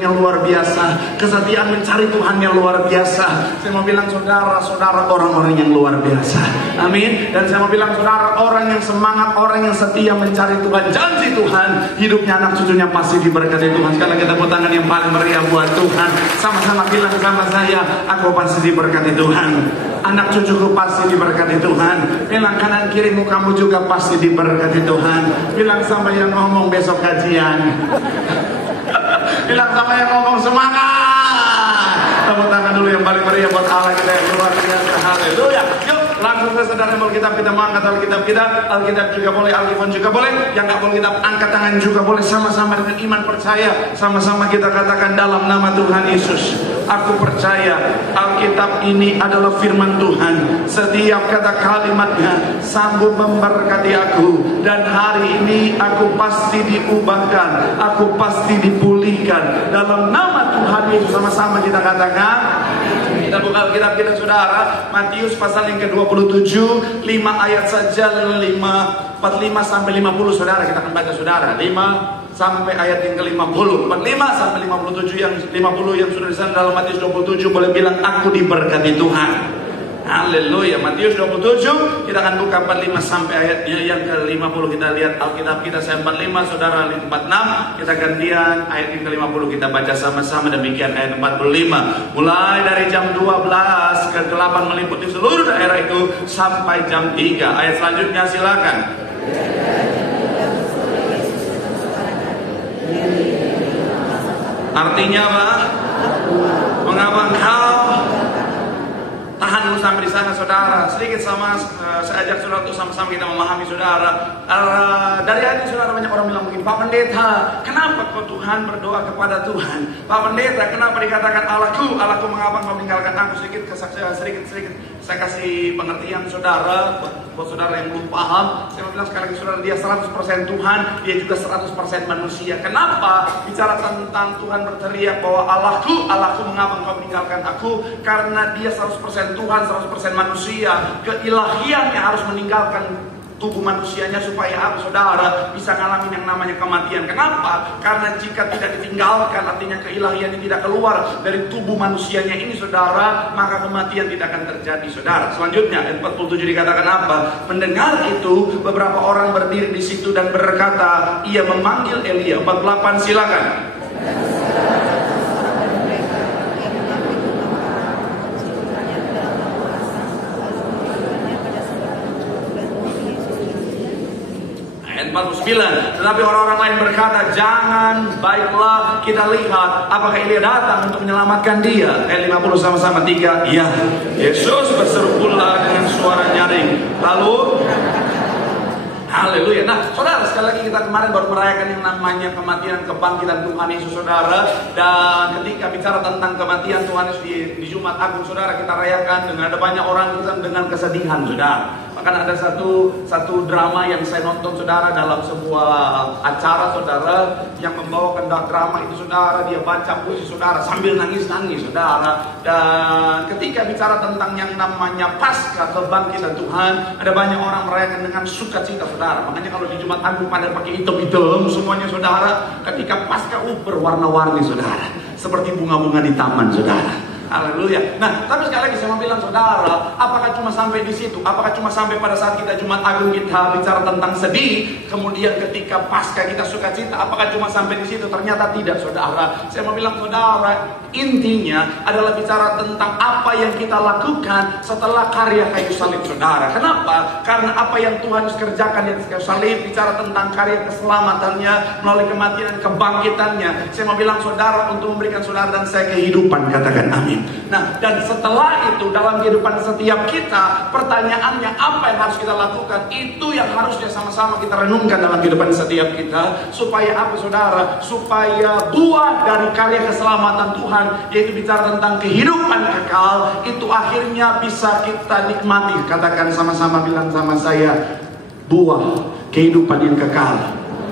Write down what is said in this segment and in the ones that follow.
yang luar biasa, kesetiaan mencari Tuhan yang luar biasa. Saya mau bilang saudara-saudara orang-orang yang luar biasa. Amin. Dan saya mau bilang saudara, orang yang semangat, orang yang setia mencari Tuhan, janji Tuhan, hidupnya anak cucunya pasti diberkati Tuhan. Sekali lagi tepuk tangan yang paling meriah buat Tuhan. Sama-sama bilang sama saya, aku pasti diberkati Tuhan. Anak cucuku pasti diberkati Tuhan. Bilang kanan kirimu, kamu juga pasti diberkati Tuhan. Bilang sama yang ngomong besok kajian. Bilang sama yang ngomong semangat. Tepuk tangan dulu yang paling meriah buat Allah kita yang luar biasa. Haleluya. Yuk langsung ke saudara Alkitab, kita mau angkat Alkitab kita. Alkitab juga boleh, Alkitab juga boleh. Yang nggak boleh kita angkat tangan juga boleh. Sama-sama dengan iman percaya. Sama-sama kita katakan dalam nama Tuhan Yesus, aku percaya Alkitab ini adalah firman Tuhan. Setiap kata kalimatnya sanggup memberkati aku. Dan hari ini aku pasti diubahkan, aku pasti dipulihkan dalam nama Tuhan Yesus. Sama-sama kita katakan. Kita buka Alkitab kita saudara, Matius pasal yang ke-27, 5 ayat saja, 45 sampai 50 saudara, kita akan baca saudara. 5 sampai ayat yang ke-50, 45 sampai 57, yang 50 yang sudah di sana dalam Matius 27 boleh bilang aku diberkati Tuhan. Haleluya. Matius 27 kita akan buka 45 sampai ayatnya yang ke-50. Kita lihat Alkitab kita, saya 45, saudara 46. Kita gantian ayat yang ke-50 kita baca sama-sama. Demikian ayat 45. Mulai dari jam 12 ke 8 meliputi seluruh daerah itu sampai jam 3. Ayat selanjutnya silakan. Artinya apa? Mengapa engkau tahan dulu sampai di sana saudara. Sedikit saya ajak saudara untuk sama-sama kita memahami saudara. Dari hati saudara banyak orang bilang begini, Pak Pendeta, kenapa kau Tuhan berdoa kepada Tuhan? Pak Pendeta, kenapa dikatakan Allahku, mengapa kau meninggalkan aku? Sedikit saya kasih pengertian saudara buat saudara yang belum paham. Saya mau bilang sekali lagi saudara, dia 100% Tuhan, dia juga 100% manusia. Kenapa bicara tentang Tuhan berteriak bahwa Allahku, mengapa engkau meninggalkan aku? Karena dia 100% Tuhan, 100% manusia. Keilahiannya harus meninggalkan tubuh manusianya supaya apa saudara bisa ngalamin yang namanya kematian. Kenapa? Karena jika tidak ditinggalkan, artinya keilahiannya tidak keluar dari tubuh manusianya ini saudara, maka kematian tidak akan terjadi saudara. Selanjutnya ayat 47 dikatakan apa? Mendengar itu beberapa orang berdiri di situ dan berkata, ia memanggil Elia. 48 silakan. Ayat 49. Tetapi orang-orang lain berkata, jangan, baiklah kita lihat apakah Elia datang untuk menyelamatkan dia. Ayat 50 sama-sama 3. Ya, Yesus berseru pula dengan suara nyaring. Lalu haleluya. Nah saudara, sekali lagi kita kemarin baru merayakan yang namanya kematian, kebangkitan Tuhan Yesus saudara. Dan ketika bicara tentang kematian Tuhan Yesus di Jumat Agung saudara, kita rayakan dengan ada banyak orang dengan kesedihan saudara. Bahkan ada satu drama yang saya nonton saudara dalam sebuah acara saudara, yang membawakan drama itu saudara, dia baca puisi saudara sambil nangis-nangis saudara. Dan ketika bicara tentang yang namanya Paskah, kebangkitan Tuhan, ada banyak orang merayakan dengan sukacita saudara. Makanya kalau di Jumat Agung pada pakai hitam-hitam semuanya saudara. Ketika Paskah berwarna-warni saudara, seperti bunga-bunga di taman saudara. Haleluya. Nah, tapi sekali lagi saya mau bilang saudara, apakah cuma sampai di situ? Apakah cuma sampai pada saat kita Jumat Agung kita bicara tentang sedih, kemudian ketika Paskah kita sukacita, apakah cuma sampai di situ? Ternyata tidak saudara. Saya mau bilang saudara, intinya adalah bicara tentang apa yang kita lakukan setelah karya kayu salib saudara. Kenapa? Karena apa yang Tuhan kerjakan di kayu salib, bicara tentang karya keselamatannya melalui kematian dan kebangkitannya. Saya mau bilang saudara, untuk memberikan saudara dan saya kehidupan, katakan amin. Nah, dan setelah itu dalam kehidupan setiap kita, pertanyaannya apa yang harus kita lakukan? Itu yang harusnya sama-sama kita renungkan dalam kehidupan setiap kita. Supaya apa saudara? Supaya buah dari karya keselamatan Tuhan, yaitu bicara tentang kehidupan kekal, itu akhirnya bisa kita nikmati. Katakan sama-sama, bilang sama saya, buah kehidupan yang kekal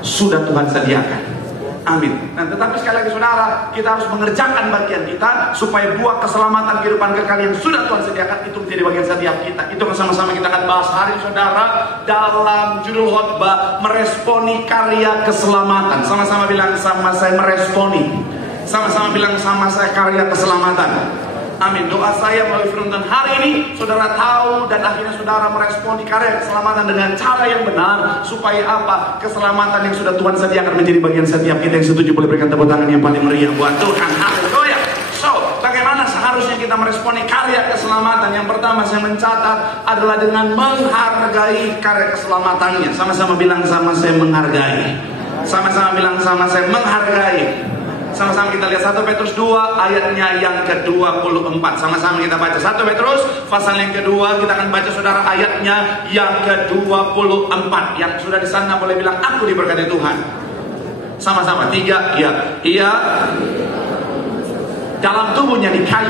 sudah Tuhan sediakan. Amin. Nah, tetapi sekali lagi saudara, kita harus mengerjakan bagian kita supaya buah keselamatan kehidupan kekal yang sudah Tuhan sediakan itu menjadi bagian setiap kita. Itu sama-sama kita akan bahas hari ini saudara, dalam judul khotbah meresponi karya keselamatan. Sama-sama bilang sama saya, meresponi Sama-sama bilang sama saya, karya keselamatan. Amin. Doa saya melalui firman Tuhan hari ini, saudara tahu dan akhirnya saudara meresponi karya keselamatan dengan cara yang benar. Supaya apa? Keselamatan yang sudah Tuhan sediakan menjadi bagian setiap kita. Yang setuju boleh berikan tepuk tangan yang paling meriah buat Tuhan. Haleluya. So, bagaimana seharusnya kita meresponi karya keselamatan? Yang pertama saya mencatat adalah dengan menghargai karya keselamatannya. Sama-sama bilang sama saya, menghargai. Sama-sama bilang sama saya, menghargai. Sama-sama kita lihat 1 Petrus 2 ayatnya yang ke-24. Sama-sama kita baca 1 Petrus pasal yang kedua. Kita akan baca saudara ayatnya yang ke-24. Yang sudah di sana boleh bilang aku diberkati Tuhan. Sama-sama 3 ya. Ia dalam tubuhnya di kayu